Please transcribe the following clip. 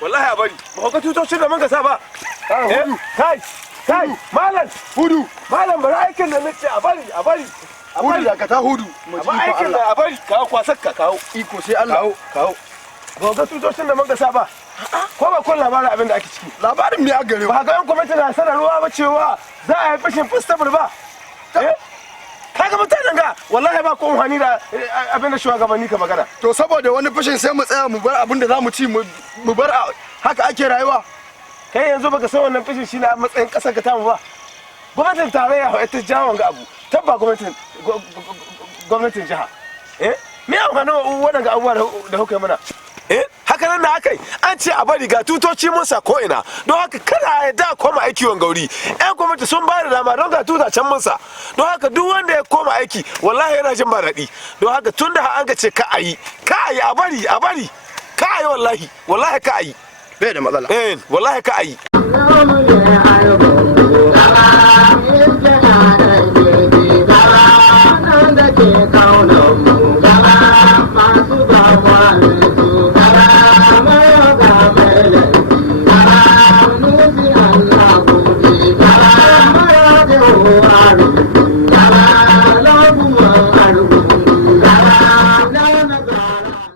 wallahi a bari ba ka tutocin da mun gasa ba kai malam hudu malam bari aikin da nace a bari hudu da ka ta hudu amma aikin da a bari kawo kwasakka kawo iko sai Allah kawo ba ka tutocin da mun gasa ba ko ba kun labarin abin da ake ciki labarin me a gare ba ga yan kwamiti na sanarwa ba cewa za a yi fashin festival ba kaga mutanen ga wallahi ba kun hani da abin da shugabanni ka magana to saboda wani fashin sai mu tsaya mu bar abin da zamu ci mu bar haka ake rayuwa kai yanzu baka san wannan fashin shi na matsayin kasar ka tamu ba gwamnatin tarayya ta jawon ga abu tabba gwamnatin jiha me amfani wannan ga abubuwa da hukai mana haka nan da aka yi an ce a bari ga tutoci mun sa ko ina don haka kada ya da koma aiki wan gauri yan gwamnati sun ba da dama don ga tuta can mun sa don haka duk wanda ya koma aiki wallahi yana jin ba daɗi don haka tun da an ga ce ka a yi a bari ka a yi wallahi ka a yi bai da matsala wallahi ka a yi